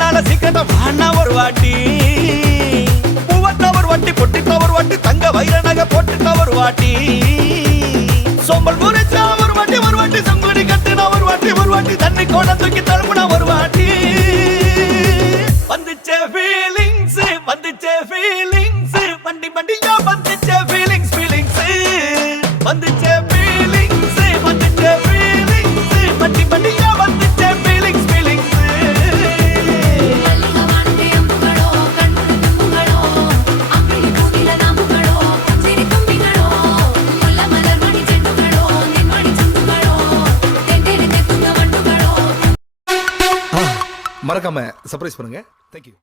கண்ணால சீக்கிரட்ட வாண்ணா ஒரு வாட்டி பூவத்த ஒரு வாட்டி பொட்டித்த ஒரு வாட்டி தங்க வைர நகை போட்டுட்ட ஒரு வாட்டி சோம்பல் முறைச்சா ஒரு வாட்டி சங்குடி கட்டுனா ஒரு வாட்டி தண்ணி கோட தூக்கி தழுப்புனா ஒரு வாட்டி வந்துச்சே ஃபீலிங்ஸ் வண்டி வண்டியா வந்துச்சே ஃபீலிங்ஸ் வந்துச்சே ஃபீலிங்ஸ் வண்டி வண்டியா வந்துச்சே ஃபீலிங்ஸ் மறக்காம சர்ப்ரைஸ் பண்ணுங்க. தேங்க்யூ.